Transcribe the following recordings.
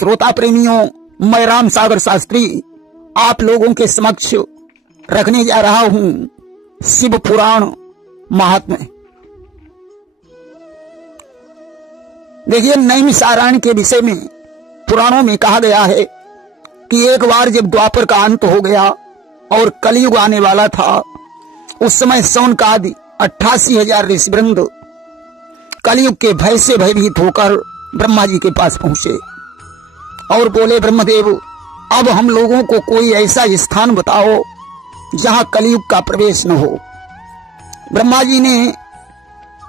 श्रोता प्रेमियों, मैं राम सागर शास्त्री आप लोगों के समक्ष रखने जा रहा हूं शिव पुराण महात्म्य। देखिए, नैमिषारण्य के विषय में पुराणों में कहा गया है कि एक बार जब द्वापर का अंत हो गया और कलयुग आने वाला था, उस समय सौन का आदि 88,000 ऋषिवृंद कलयुग के भय से भयभीत होकर ब्रह्मा जी के पास पहुंचे और बोले, ब्रह्मदेव, अब हम लोगों को कोई ऐसा स्थान बताओ जहां कलयुग का प्रवेश न हो। ब्रह्मा जी ने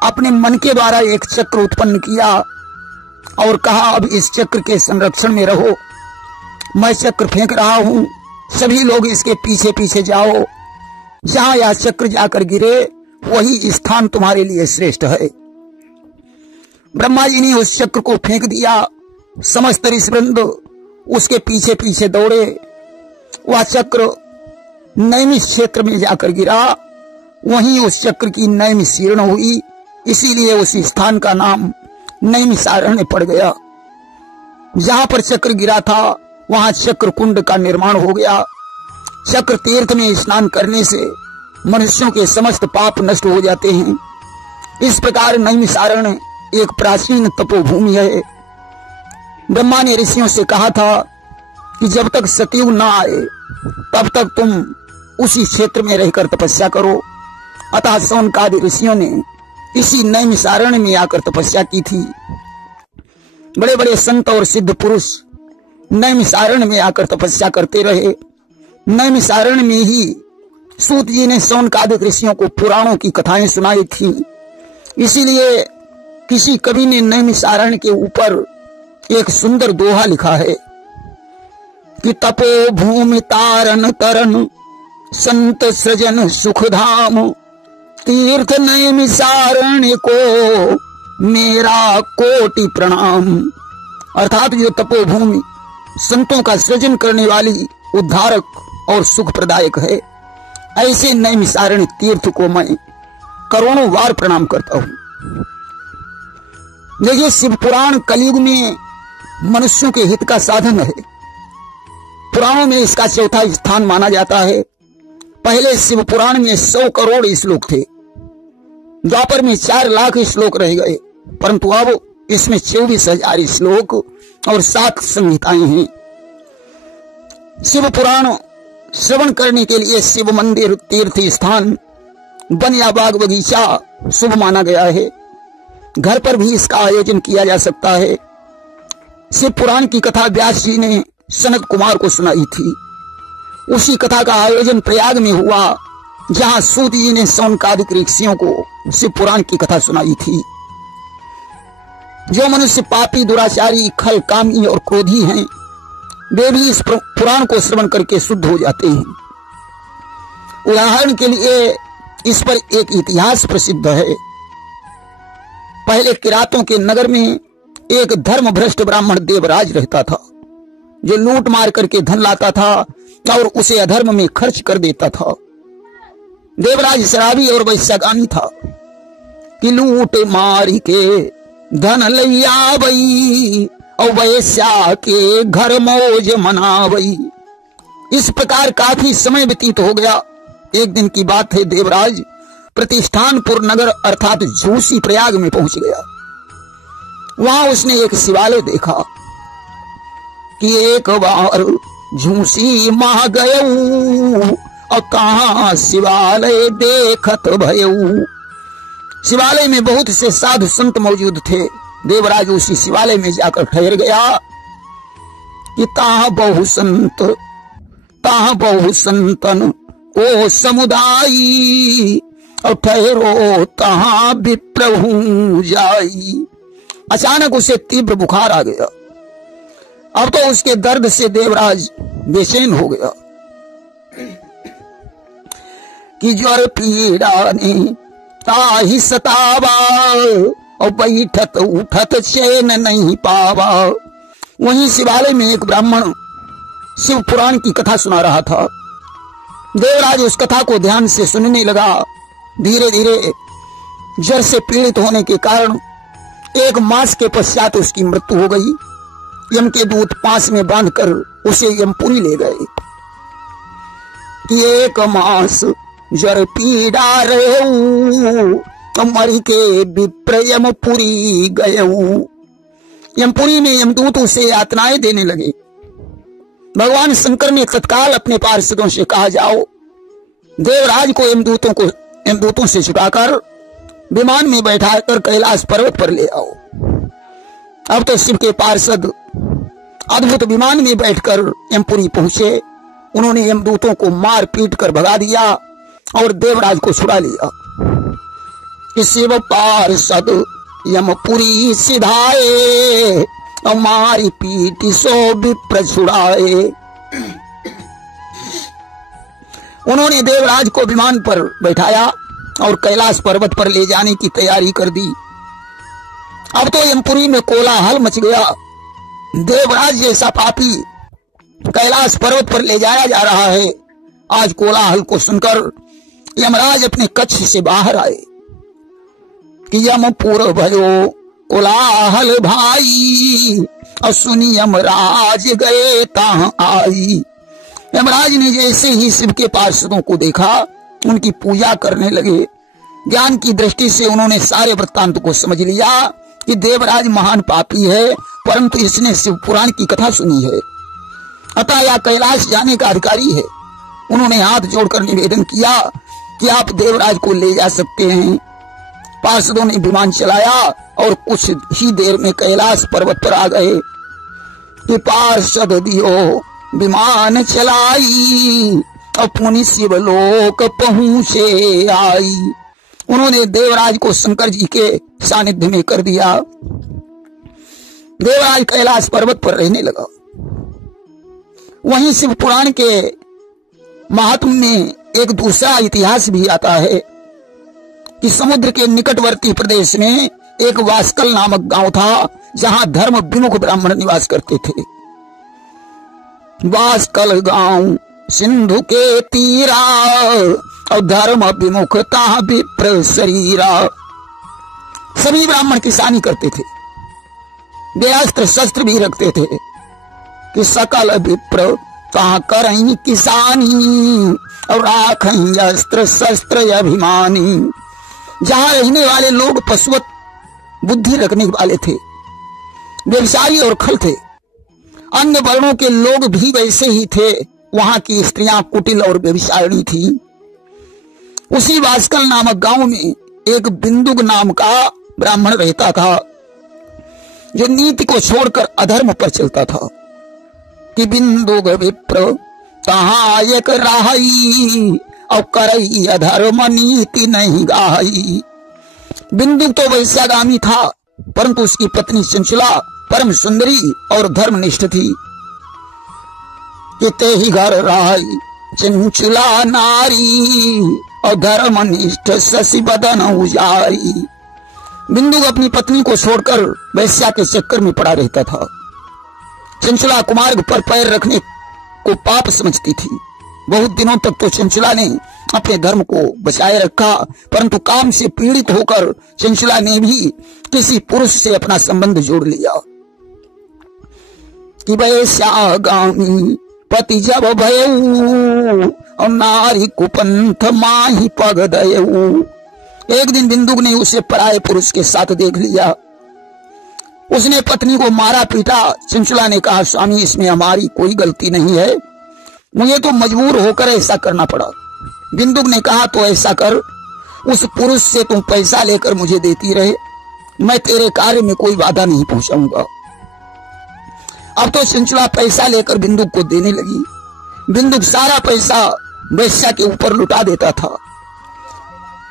अपने मन के द्वारा एक चक्र उत्पन्न किया और कहा, अब इस चक्र के संरक्षण में रहो। मैं चक्र फेंक रहा हूं, सभी लोग इसके पीछे पीछे जाओ। जहां यह चक्र जाकर गिरे वही स्थान तुम्हारे लिए श्रेष्ठ है। ब्रह्मा जी ने उस चक्र को फेंक दिया। समस्त ऋषिवृंद उसके पीछे पीछे दौड़े। वह चक्र नैमिष क्षेत्र में जाकर गिरा। वहीं उस चक्र की नैमिषीर्ण हुई, इसीलिए उस स्थान का नाम नैमिषारण्य पड़ गया। जहां पर चक्र गिरा था वहां चक्र कुंड का निर्माण हो गया। चक्र तीर्थ में स्नान करने से मनुष्यों के समस्त पाप नष्ट हो जाते हैं। इस प्रकार नैमिषारण्य एक प्राचीन तपोभूमि है। ब्रह्मा ने ऋषियों से कहा था कि जब तक सतयुग न आए तब तक तुम उसी क्षेत्र में रहकर तपस्या करो। अतः सौनकादि ऋषियों ने इसी नैमिषारण्य में आकर तपस्या की थी। बड़े बड़े संत और सिद्ध पुरुष नैमिषारण्य में आकर तपस्या करते रहे। नैमिषारण्य में ही सूत जी ने सौनकादि ऋषियों को पुराणों की कथाएं सुनाई थी। इसीलिए किसी कवि ने नैमिषारण्य के ऊपर एक सुंदर दोहा लिखा है कि तपो भूमि तारन तरन संत सृजन सुखधाम, तीर्थ नैमिषारण्य को मेरा कोटि प्रणाम। अर्थात जो तपोभूमि संतों का सृजन करने वाली उद्धारक और सुख प्रदायक है, ऐसे नैमिषारण्य तीर्थ को मैं करोड़ों बार प्रणाम करता हूं। देखिए, शिव पुराण कलयुग में मनुष्यों के हित का साधन है। पुराणों में इसका चौथा स्थान माना जाता है। पहले शिव पुराण में 100 करोड़ श्लोक थे। द्वापर में 4 लाख श्लोक रह गए, परंतु अब इसमें 24,000 श्लोक और 7 संहिताएं हैं। शिव पुराण श्रवण करने के लिए शिव मंदिर, तीर्थ स्थान, वन या बाग बगीचा शुभ माना गया है। घर पर भी इसका आयोजन किया जा सकता है। शिव पुराण की कथा व्यास जी ने सनत कुमार को सुनाई थी। उसी कथा का आयोजन प्रयाग में हुआ, जहां सूत जी ने सौनकादिक ऋषियों को शिव पुराण की कथा सुनाई थी। जो मनुष्य पापी, दुराचारी, खल, कामी और क्रोधी हैं, वे भी इस पुराण को श्रवण करके शुद्ध हो जाते हैं। उदाहरण के लिए इस पर एक इतिहास प्रसिद्ध है। पहले किरातों के नगर में एक धर्म भ्रष्ट ब्राह्मण देवराज रहता था, जो लूट मार करके धन लाता था और उसे अधर्म में खर्च कर देता था। देवराज शराबी और वैश्यगामी था कि लूट मार के धन लैया बई और वैश्या के घर मौज मनावई। इस प्रकार काफी समय व्यतीत हो गया। एक दिन की बात है, देवराज प्रतिष्ठानपुर नगर अर्थात झूसी प्रयाग में पहुंच गया। वहां उसने एक शिवालय देखा कि एक बार झूसी माह गयऊ और कहां शिवालय देखत भयऊ। शिवालय में बहुत से साधु संत मौजूद थे। देवराज उसी शिवालय में जाकर ठहर गया कि ताह बहु संतन को समुदायी और ठहरो तहां विप्रभु जाई। अचानक उसे तीव्र बुखार आ गया। अब तो उसके दर्द से देवराज बेचैन हो गया कि ज्वर पीड़ा ने ताहि सतावा और बैठत उठत चैन नहीं पावा। वहीं शिवालय में एक ब्राह्मण शिव पुराण की कथा सुना रहा था। देवराज उस कथा को ध्यान से सुनने लगा। धीरे धीरे ज्वर से पीड़ित होने के कारण 1 मास के पश्चात उसकी मृत्यु हो गई। यम के दूत पास में बांधकर उसे यमपुरी ले गए कि 1 मास जर पीड़ा रहू मरी के विप्र यमपुरी गयऊ। यमपुरी में यमदूत उसे यातनाएं देने लगे। भगवान शंकर ने तत्काल अपने पार्षदों से कहा, जाओ देवराज को यमदूतों से छुड़ाकर विमान में बैठाकर कैलाश पर्वत पर ले आओ। अब तो शिव के पार्षद अद्भुत विमान में बैठकर यमपुरी पहुंचे। उन्होंने यमदूतों को मार पीट कर भगा दिया और देवराज को छुड़ा लिया। शिव पार्षद यमपुरी सिधाए मारी पीट सो विप्र छुड़ाए। उन्होंने देवराज को विमान पर बैठाया और कैलाश पर्वत पर ले जाने की तैयारी कर दी। अब तो यमपुरी में कोलाहल मच गया। देवराज जैसा पापी कैलाश पर्वत पर ले जाया जा रहा है। आज कोलाहल को सुनकर यमराज अपने कक्ष से बाहर आए कि यमपुर भयो कोलाहल भाई और सुनी यमराज गए ताह आई। यमराज ने जैसे ही शिव के पार्षदों को देखा उनकी पूजा करने लगे। ज्ञान की दृष्टि से उन्होंने सारे वृत्तांत को समझ लिया कि देवराज महान पापी है, परंतु इसने शिव पुराण की कथा सुनी है, अतः यह कैलाश जाने का अधिकारी है। उन्होंने हाथ जोड़कर निवेदन किया कि आप देवराज को ले जा सकते हैं। पार्षदों ने विमान चलाया और कुछ ही देर में कैलाश पर्वत पर आ गए कि पार्षद दियो विमान चलाई अपनी शिवलोक पहुंचे आई। उन्होंने देवराज को शंकर जी के सानिध्य में कर दिया। देवराज कैलाश पर्वत पर रहने लगा। वहीं शिव पुराण के महात्म्य में एक दूसरा इतिहास भी आता है कि समुद्र के निकटवर्ती प्रदेश में एक वास्कल नामक गांव था, जहां धर्म विमुख ब्राह्मण निवास करते थे। वास्कल गांव सिंधु के तीरा और धर्म विमुखता विप्र शरीरा। सभी ब्राह्मण किसानी करते थे, वे अस्त्र शस्त्र भी रखते थे कि सकल विप्र कहाँ करहीं किसानी और राखहीं अस्त्र शस्त्र अभिमानी। जहां रहने वाले लोग पशुवत बुद्धि रखने वाले थे, व्यवसायी और खल थे। अन्य वर्णों के लोग भी वैसे ही थे। वहां की स्त्रियां कुटिल और व्यभिचारिणी थी। उसी वास्कल नामक गांव में एक बिंदुक नाम का ब्राह्मण रहता था, जो नीति को छोड़कर अधर्म पर चलता था कि बिंदुक विप्र कहाँ एक राही और करई अधर्म नीति नहीं गाई। बिंदुक तो वैश्यागामी था, परंतु उसकी पत्नी चंचला परम सुंदरी और धर्मनिष्ठ थी। किते ही घर राही चंचला नारी और धर्मनिष्ठ शशि बदन उजारी। बिंदुक अपनी पत्नी को छोड़कर वैश्या के चक्कर में पड़ा रहता था। चंचला कुमार्ग पर पैर रखने को पाप समझती थी। बहुत दिनों तक तो चंचला ने अपने धर्म को बचाए रखा, परंतु काम से पीड़ित होकर चंचला ने भी किसी पुरुष से अपना संबंध जोड़ लिया कि वैश्यागामी पति जब भयऊ और नारी कुपंथ माही पग दयऊ। एक दिन बिंदुक ने उसे पराये पुरुष के साथ देख लिया। उसने पत्नी को मारा पीटा। चंचला ने कहा, स्वामी इसमें हमारी कोई गलती नहीं है, मुझे तो मजबूर होकर ऐसा करना पड़ा। बिंदुक ने कहा, तो ऐसा कर, उस पुरुष से तुम पैसा लेकर मुझे देती रहे, मैं तेरे कार्य में कोई बाधा नहीं पहुंचाऊंगा। अब तो चंचला पैसा लेकर बिंदुक को देने लगी। बिंदुक सारा पैसा वैश्या के ऊपर लुटा देता था।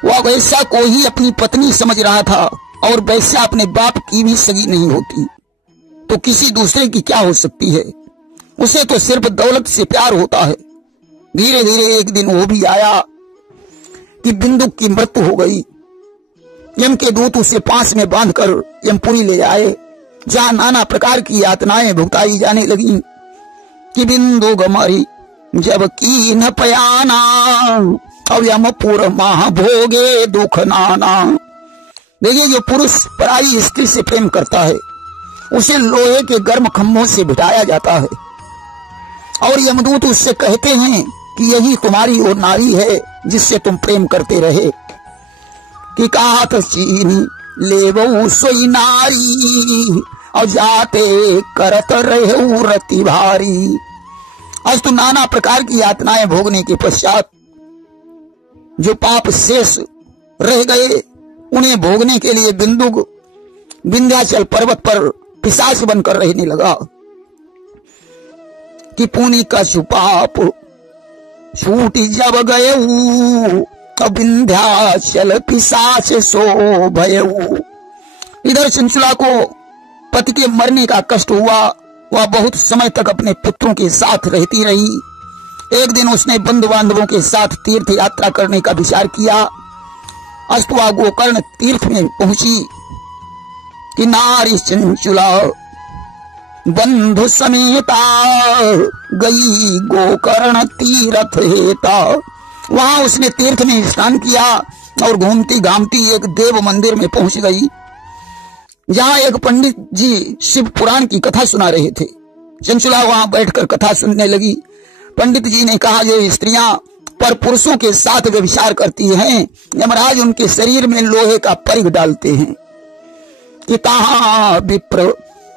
वह वैश्या को ही अपनी पत्नी समझ रहा था और वैश्या अपने बाप की भी सगी नहीं होती, तो किसी दूसरे की क्या हो सकती है। उसे तो सिर्फ दौलत से प्यार होता है। धीरे धीरे एक दिन वो भी आया कि बिंदुक की मृत्यु हो गई। यम के दूत उसे पास में बांधकर यमपुरी ले आए, जहां नाना प्रकार की यातनाएं भुगताई जाने लगी कि बिंदुक मरी जब की न पयाना और यमपुर माह भोगे दुख नाना। देखिए, जो पुरुष पराई स्त्री से प्रेम करता है उसे लोहे के गर्म खंभों से बिठाया जाता है और यमदूत उससे कहते हैं कि यही तुम्हारी वो नारी है जिससे तुम प्रेम करते रहे। कि कात चीनी लेवो सोई नारी और जाते करत रहे रति भारी। आज तो नाना प्रकार की यातनाएं भोगने के पश्चात जो पाप शेष रह गए उन्हें भोगने के लिए बिंदु विंध्याचल पर्वत पर पिशाच बनकर रहने लगा। कि पुनि का सुपाप छूट जब गए विंध्याचल पिशाच सो भयऊ। इधर चंचला को पति के मरने का कष्ट हुआ। वह बहुत समय तक अपने पुत्रों के साथ रहती रही। एक दिन उसने बंधु बांधवों के साथ तीर्थ यात्रा करने का विचार किया। अस्तु वह गोकर्ण तीर्थ में पहुंची। कि नारी चंचला बंधु समेता गई गोकर्ण तीर्थ हेता। वहां उसने तीर्थ में स्नान किया और घूमती घामती एक देव मंदिर में पहुंच गई, जहां एक पंडित जी शिव पुराण की कथा सुना रहे थे। चंचला वहां बैठकर कथा सुनने लगी। पंडित जी ने कहा, जो स्त्रियां पर पुरुषों के साथ व्यभिचार करती हैं, यमराज उनके शरीर में लोहे का परिघ डालते हैं। कि ताहा विप्र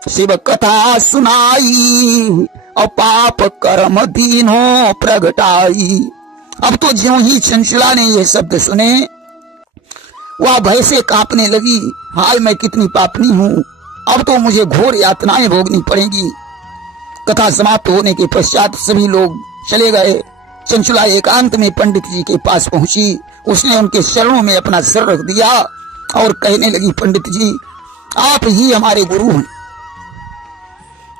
शिव कथा सुनाई और पाप कर्म दीनों प्रगटाई। अब तो ज्यों ही चंचला ने यह शब्द सुने वह भय से कांपने लगी। हाय मैं कितनी पापनी हूं, अब तो मुझे घोर यातनाएं भोगनी पड़ेंगी। कथा समाप्त होने के पश्चात सभी लोग चले गए। चंचला एकांत में पंडित जी के पास पहुंची। उसने उनके चरणों में अपना सिर रख दिया और कहने लगी, पंडित जी आप ही हमारे गुरु हैं।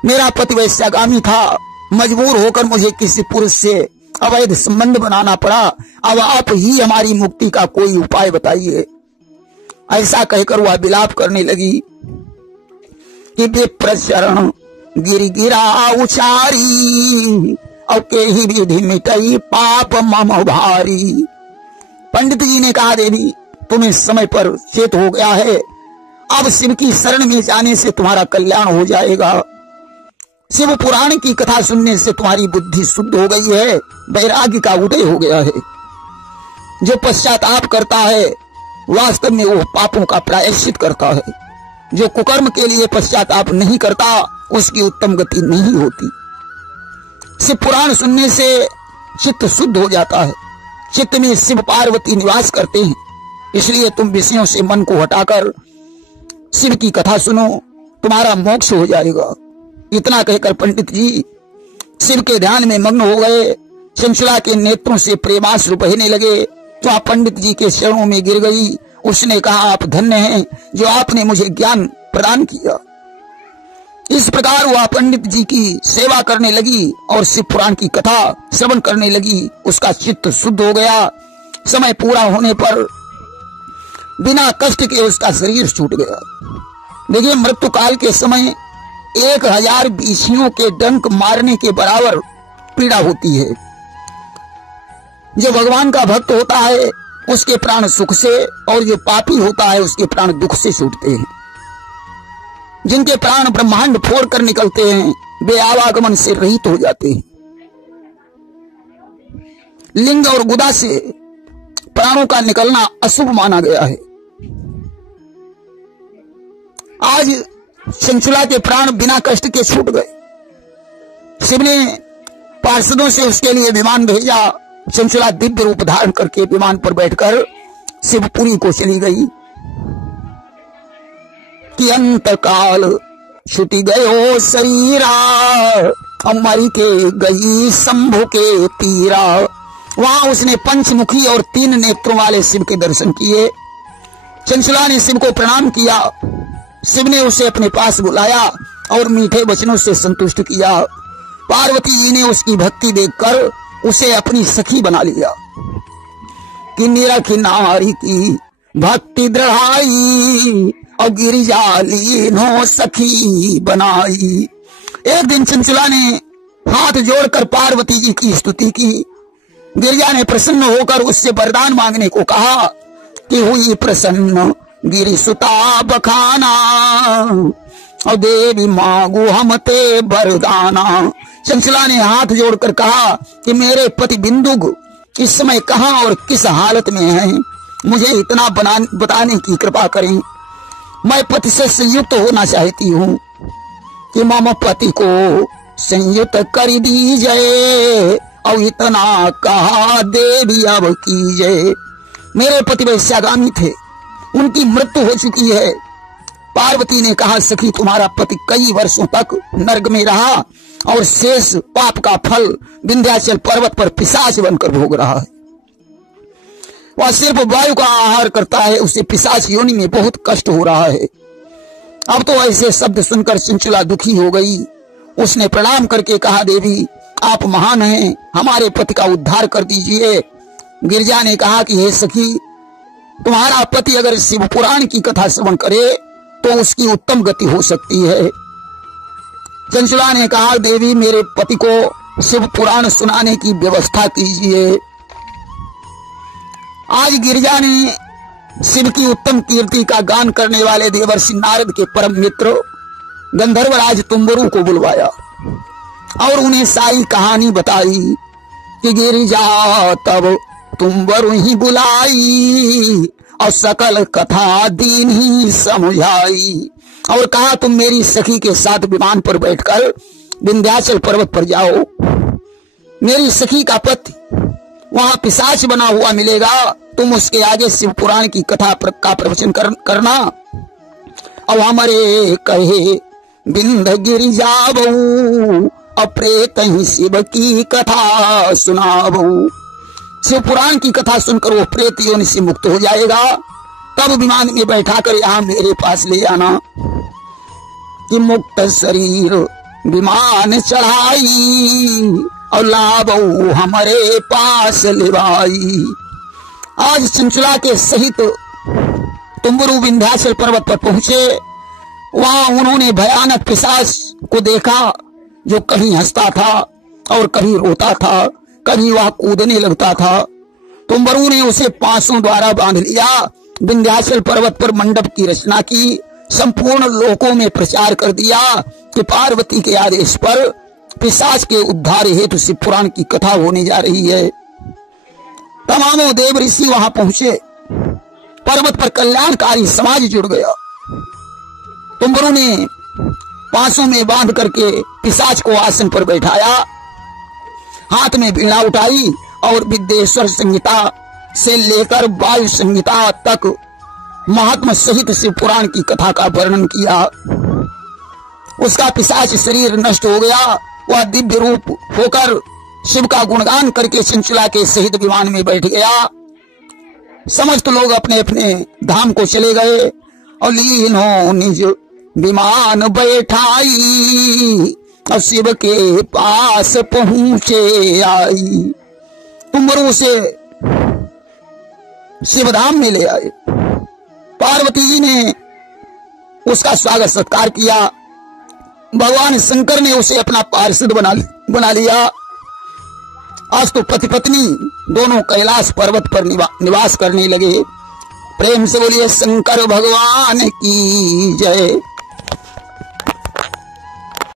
मेरा पति वैश्यागामी था, मजबूर होकर मुझे किसी पुरुष से अवैध संबंध बनाना पड़ा। अब आप ही हमारी मुक्ति का कोई उपाय बताइए। ऐसा कहकर वह विलाप करने लगी। कि विप्र चरण गिर गिरा उचारी और के ही विधि मिटई पाप मम भारी। पंडित जी ने कहा, देवी तुम्हें समय पर चेत हो गया है, अब शिव की शरण में जाने से तुम्हारा कल्याण हो जाएगा। शिव पुराण की कथा सुनने से तुम्हारी बुद्धि शुद्ध हो गई है, वैराग्य का उदय हो गया है। जो पश्चाताप करता है वास्तव में वो पापों का प्रायश्चित करता है। जो कुकर्म के लिए पश्चाताप नहीं करता उसकी उत्तम गति नहीं होती। शिव पुराण सुनने से चित्त शुद्ध हो जाता है। चित्त में शिव पार्वती निवास करते हैं, इसलिए तुम विषयों से मन को हटाकर शिव की कथा सुनो, तुम्हारा मोक्ष हो जाएगा। इतना कहकर पंडित जी शिव के ध्यान में मग्न हो गए। चंचला के नेत्रों से प्रेमाश्रु बहने लगे तो आप पंडित जी के चरणों में गिर गई। उसने कहा, आप धन्य हैं जो आपने मुझे ज्ञान प्रदान किया। इस प्रकार वह पंडित जी की सेवा करने लगी और शिव पुराण की कथा श्रवण करने लगी। उसका चित्त शुद्ध हो गया। समय पूरा होने पर बिना कष्ट के उसका शरीर छूट गया। देखिए, मृत्यु काल के समय 1000 बीछियों के डंक मारने के बराबर पीड़ा होती है। जो भगवान का भक्त होता है उसके प्राण सुख से, और जो पापी होता है उसके प्राण दुख से छूटते हैं। जिनके प्राण ब्रह्मांड फोड़ कर निकलते हैं वे आवागमन से रहित हो जाते हैं। लिंग और गुदा से प्राणों का निकलना अशुभ माना गया है। आज चंचला के प्राण बिना कष्ट के छूट गए। शिव ने पार्षदों से उसके लिए विमान भेजा। चंचला दिव्य रूप धारण करके विमान पर बैठकर शिवपुरी को चली गई। कि अंत काल छुटी गयो शरीरा अमरी के गई शंभु के तीरा। वहां उसने पंचमुखी और 3 नेत्रों वाले शिव के दर्शन किए। चंचला ने शिव को प्रणाम किया। शिव ने उसे अपने पास बुलाया और मीठे वचनों से संतुष्ट किया। पार्वती जी ने उसकी भक्ति देखकर उसे अपनी सखी बना लिया। कि निरख नारी की भक्ति दृढ़ाई और गिरिजा लीनो सखी बनाई। एक दिन चंचला ने हाथ जोड़कर पार्वती जी की स्तुति की। गिरिजा ने प्रसन्न होकर उससे वरदान मांगने को कहा। कि हुई प्रसन्न गिरिसुता बखाना और देवी मांगू हम ते वरदाना। चंचला ने हाथ जोड़कर कहा कि मेरे पति बिंदुक इस समय कहाँ और किस हालत में हैं, मुझे इतना बताने की कृपा करें। मैं पति से संयुक्त होना चाहती हूँ कि मम पति को संयुक्त कर दीजिए। और इतना कहा देवी अब कीजिए। मेरे पति वैश्यागामी थे, उनकी मृत्यु हो चुकी है। पार्वती ने कहा सखी तुम्हारा पति कई वर्षों तक नर्क में रहा और शेष पाप का फल विंध्याचल पर्वत पर पिशाच बनकर भोग रहा है। वह सिर्फ वायु का आहार करता है, उसे पिशाच योनि में बहुत कष्ट हो रहा है। अब तो ऐसे शब्द सुनकर चंचला दुखी हो गई। उसने प्रणाम करके कहा देवी आप महान हैं, हमारे पति का उद्धार कर दीजिए। गिरिजा ने कहा कि हे सखी तुम्हारा पति अगर शिव पुराण की कथा श्रवण करे तो उसकी उत्तम गति हो सकती है। चंचला ने कहा देवी मेरे पति को शिव पुराण सुनाने की व्यवस्था कीजिए। आज गिरिजा ने शिव की उत्तम कीर्ति का गान करने वाले देवर्षि नारद के परम मित्र गंधर्वराज तुम्बरु को बुलवाया और उन्हें सारी कहानी बताई कि गिरिजा तब तुम्बरु ही बुलाई और सकल कथा दीन ही समझाई और कहा तुम मेरी सखी के साथ विमान पर बैठकर विंध्याचल पर्वत पर जाओ। मेरी सखी का पति वहां पिशाच बना हुआ मिलेगा, तुम उसके आगे शिव पुराण की कथा का प्रवचन करना। और हमारे कहे बिंद गिरिजाबहु अप्रेत ही शिव की कथा सुनाबहु। शिव पुराण की कथा सुनकर वो प्रेत योनि से मुक्त हो जाएगा। तब विमान में बैठाकर यहाँ मेरे पास ले आना कि मुक्त शरीर विमान चढ़ाई और लाबहु हमारे पास लिवाई। आज चंचला के सहित तुम्बरु विंध्याचल पर्वत पर पहुंचे। वहां उन्होंने भयानक पिशाच को देखा जो कहीं हंसता था और कहीं रोता था, कभी वह कूदने लगता था। तुम्बरु ने उसे पांसों द्वारा बांध लिया, विंध्याचल पर्वत पर मंडप की रचना की, संपूर्ण लोकों में प्रचार कर दिया कि पार्वती के आदेश पर पिशाच के उद्धार हेतु शिव पुराण की कथा होने जा रही है। तमामों देव ऋषि वहां पहुंचे। पर्वत पर कल्याणकारी समाज जुड़ गया। तुम्बरु ने पांसों में बांध करके पिशाच को आसन पर बैठाया, हाथ में वीणा उठाई और विद्येश्वर संहिता से लेकर वायु संहिता तक महात्मा सहित शिव पुराण की कथा का वर्णन किया। उसका पिशाच शरीर नष्ट हो गया। वह दिव्य रूप होकर शिव का गुणगान करके चंचला के सहित विमान में बैठ गया। समस्त लोग अपने अपने धाम को चले गए और लीनो निज विमान बैठाई और शिव के पास पहुंचे आई। तुम्बरु से शिवधाम में ले आए। पार्वती जी ने उसका स्वागत सत्कार किया। भगवान शंकर ने उसे अपना पार्षद बना लिया। आज तो पति पत्नी दोनों कैलाश पर्वत पर निवास करने लगे। प्रेम से बोलिए शंकर भगवान की जय।